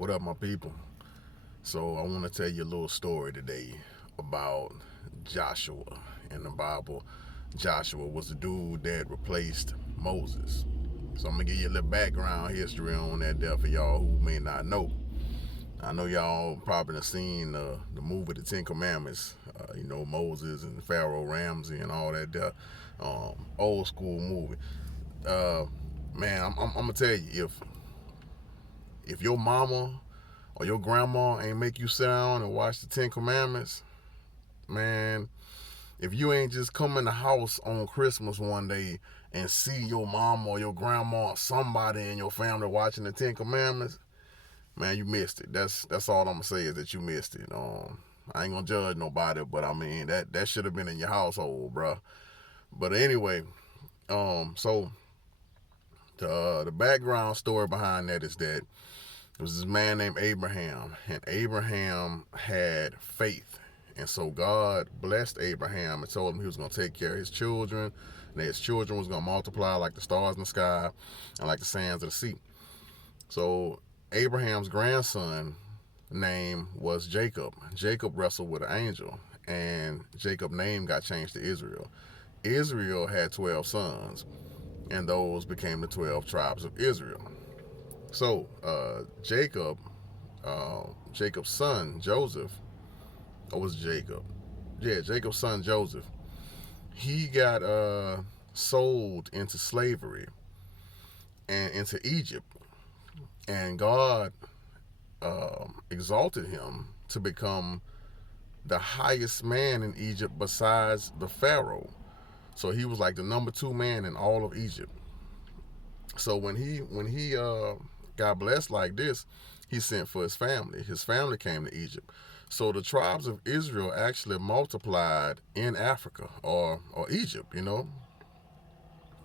What up, my people? So, I want to tell you a little story today about Joshua in the Bible. Joshua was the dude that replaced Moses. So, I'm going to give you a little background history on that there for y'all who may not know. I know y'all probably have seen the movie The Ten Commandments, Moses and Pharaoh Ramsey and all that there. Old school movie. Uh, man, I'm going to tell you, if your mama or your grandma ain't make you sit down and watch the Ten Commandments, man, if you ain't just come in the house on Christmas one day and see your mama or your grandma or somebody in your family watching the Ten Commandments, man, you missed it. That's all I'm gonna say is that you missed it. I ain't gonna judge nobody, but I mean that should have been in your household, bro. But anyway, so the background story behind that is that there was this man named Abraham, and Abraham had faith. And so God blessed Abraham and told him he was going to take care of his children, and that his children was going to multiply like the stars in the sky and like the sands of the sea. So Abraham's grandson name was Jacob. Jacob wrestled with an angel, and Jacob's name got changed to Israel. Israel had 12 sons, and those became the 12 tribes of Israel. So Jacob's son Joseph, or was Jacob? Yeah, Jacob's son Joseph. He got sold into slavery and into Egypt, and God exalted him to become the highest man in Egypt besides the Pharaoh. So he was like the number 2 man in all of Egypt. So when he got blessed like this, he sent for his family. His family came to Egypt. So the tribes of Israel actually multiplied in Africa or Egypt,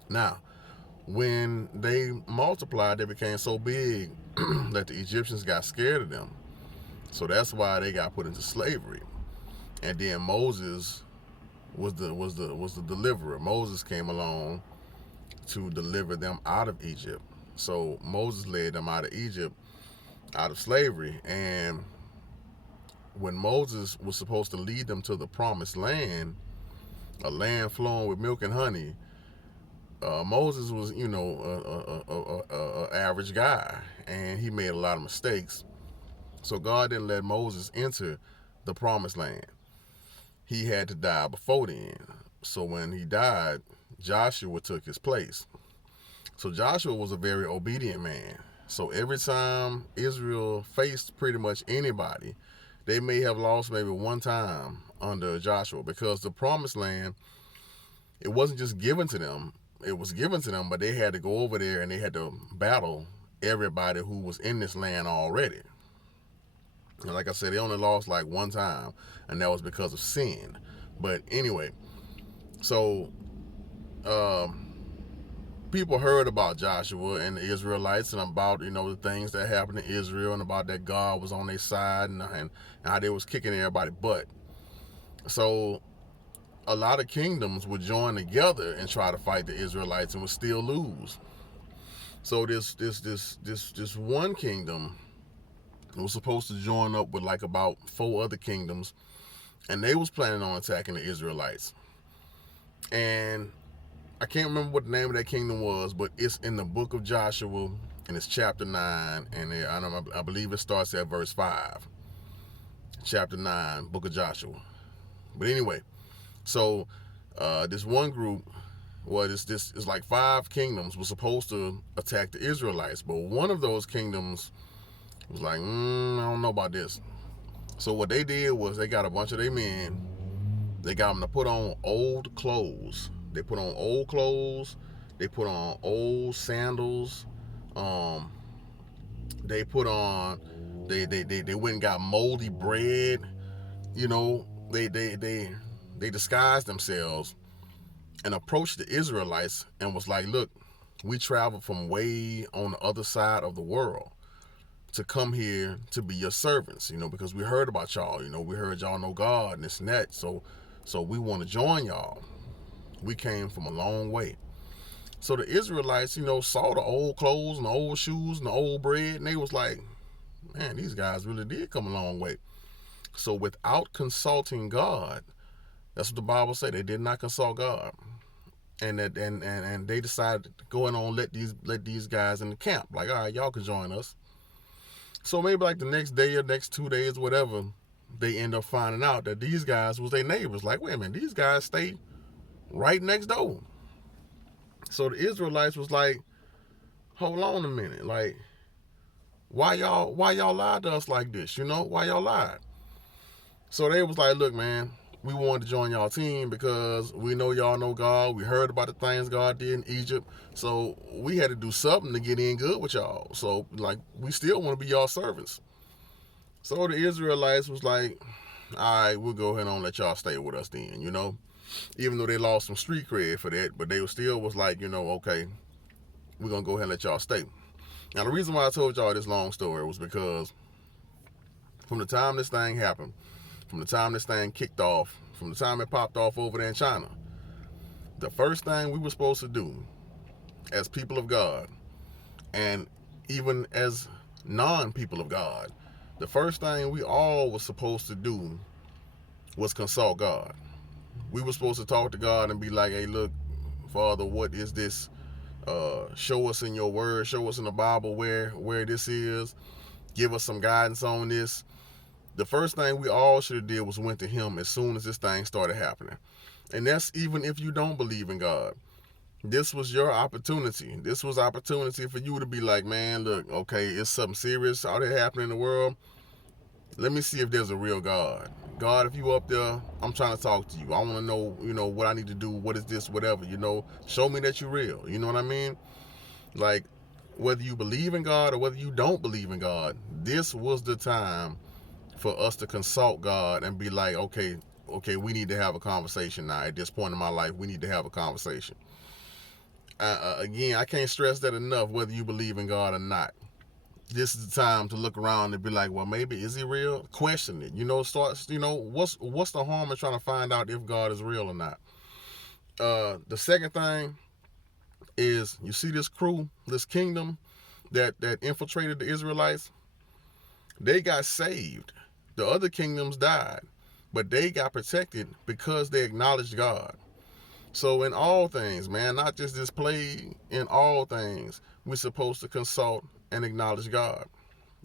Now, when they multiplied, they became so big that the Egyptians got scared of them. So that's why they got put into slavery. And then Moses was the deliverer. Moses came along to deliver them out of Egypt. So Moses led them out of Egypt, out of slavery. And when Moses was supposed to lead them to the promised land, a land flowing with milk and honey, Moses was, a average guy, and he made a lot of mistakes. So God didn't let Moses enter the promised land. He had to die before then. So when he died, Joshua took his place. So Joshua was a very obedient man. So every time Israel faced pretty much anybody, they may have lost maybe one time under Joshua, because the promised land, it wasn't just given to them. It was given to them, but they had to go over there and they had to battle everybody who was in this land already. And like I said, they only lost like one time, and that was because of sin. But anyway, so people heard about Joshua and the Israelites and about, the things that happened in Israel, and about that God was on their side, and how they was kicking everybody's butt. So a lot of kingdoms would join together and try to fight the Israelites and would still lose. So this one kingdom was supposed to join up with like about 4 other kingdoms, and they was planning on attacking the Israelites. And I can't remember what the name of that kingdom was, but it's in the book of Joshua, and it's chapter 9, and I believe it starts at verse 5. Chapter 9, book of Joshua. But anyway, so this one group, it's like 5 kingdoms was supposed to attack the Israelites, but one of those kingdoms was like, I don't know about this. So what they did was they got a bunch of their men, they got them to put on old clothes. They put on old clothes. They put on old sandals. They put on. They went and got moldy bread. They disguised themselves and approached the Israelites and was like, "Look, we traveled from way on the other side of the world to come here to be your servants. Because we heard about y'all. We heard y'all know God and this and that. So we want to join y'all. We came from a long way." So the Israelites, saw the old clothes and the old shoes and the old bread, and they was like, man, these guys really did come a long way. So without consulting God, that's what the Bible say. They did not consult God, and they decided to go in on let these guys in the camp. Like, all right, y'all can join us. So maybe like the next day or next 2 days, whatever, they end up finding out that these guys was their neighbors. Like, wait a minute, these guys stay right next door. So the Israelites was like, hold on a minute, like, why y'all lied to us like this? Why y'all lied? So they was like, look, man, we wanted to join y'all team because we know y'all know God. We heard about the things God did in Egypt. So we had to do something to get in good with y'all. So, like, we still want to be y'all servants. So the Israelites was like, all right, we'll go ahead and let y'all stay with us then, Even though they lost some street cred for that, but they still was like, okay, we're going to go ahead and let y'all stay. Now, the reason why I told y'all this long story was because from the time this thing happened, from the time this thing kicked off, from the time it popped off over there in China, the first thing we were supposed to do as people of God, and even as non-people of God, the first thing we all was supposed to do was consult God. We were supposed to talk to God and be like, hey, look, Father, what is this? Show us in your word, show us in the Bible where this is. Give us some guidance on this. The first thing we all should have did was went to him as soon as this thing started happening. And that's even if you don't believe in God. This was your opportunity. This was opportunity for you to be like, man, look, okay, it's something serious out there happening in the world. Let me see if there's a real God. God, if you up there, I'm trying to talk to you. I want to know, what I need to do. What is this, whatever, show me that you're real. You know what I mean? Like, whether you believe in God or whether you don't believe in God, this was the time for us to consult God and be like, okay, we need to have a conversation now. At this point in my life, we need to have a conversation. Again, I can't stress that enough, whether you believe in God or not. This is the time to look around and be like, well, maybe is he real? Question it. What's the harm in trying to find out if God is real or not? The second thing is, you see this crew, this kingdom that infiltrated the Israelites, they got saved. The other kingdoms died, but they got protected because they acknowledged God. So in all things, man, not just this plague, in all things, we're supposed to consult and acknowledge God.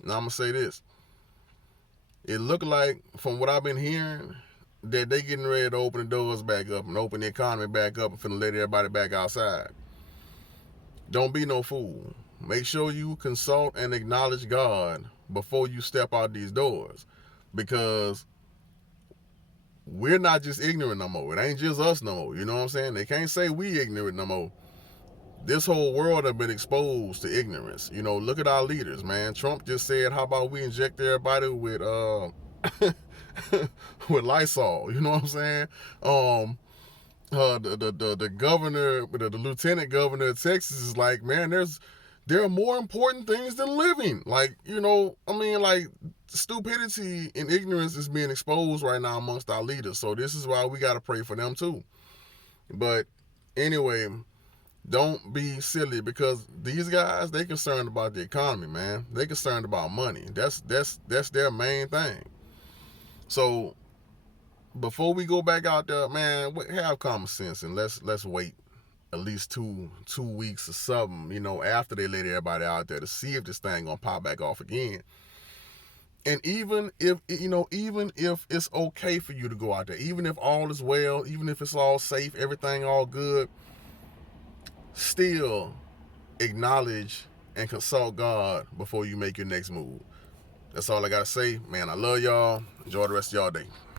Now I'm going to say this. It looked like, from what I've been hearing, that they getting ready to open the doors back up and open the economy back up and finna let everybody back outside. Don't be no fool. Make sure you consult and acknowledge God before you step out these doors, because we're not just ignorant no more. It ain't just us no more. You know what I'm saying? They can't say we ignorant no more. This whole world have been exposed to ignorance. Look at our leaders, man. Trump just said, how about we inject everybody with with Lysol? You know what I'm saying? The governor, the lieutenant governor of Texas is like, man, there are more important things than living. Like, like, stupidity and ignorance is being exposed right now amongst our leaders. So this is why we got to pray for them too. But anyway, don't be silly, because these guys, they concerned about the economy, man. They concerned about money. That's their main thing. So before we go back out there, man, have common sense and let's wait at least two weeks or something, after they let everybody out there, to see if this thing gonna pop back off again. And even if it's okay for you to go out there, even if all is well, even if it's all safe, everything all good, still acknowledge and consult God before you make your next move. That's all I gotta say, man. I love y'all. Enjoy the rest of y'all day.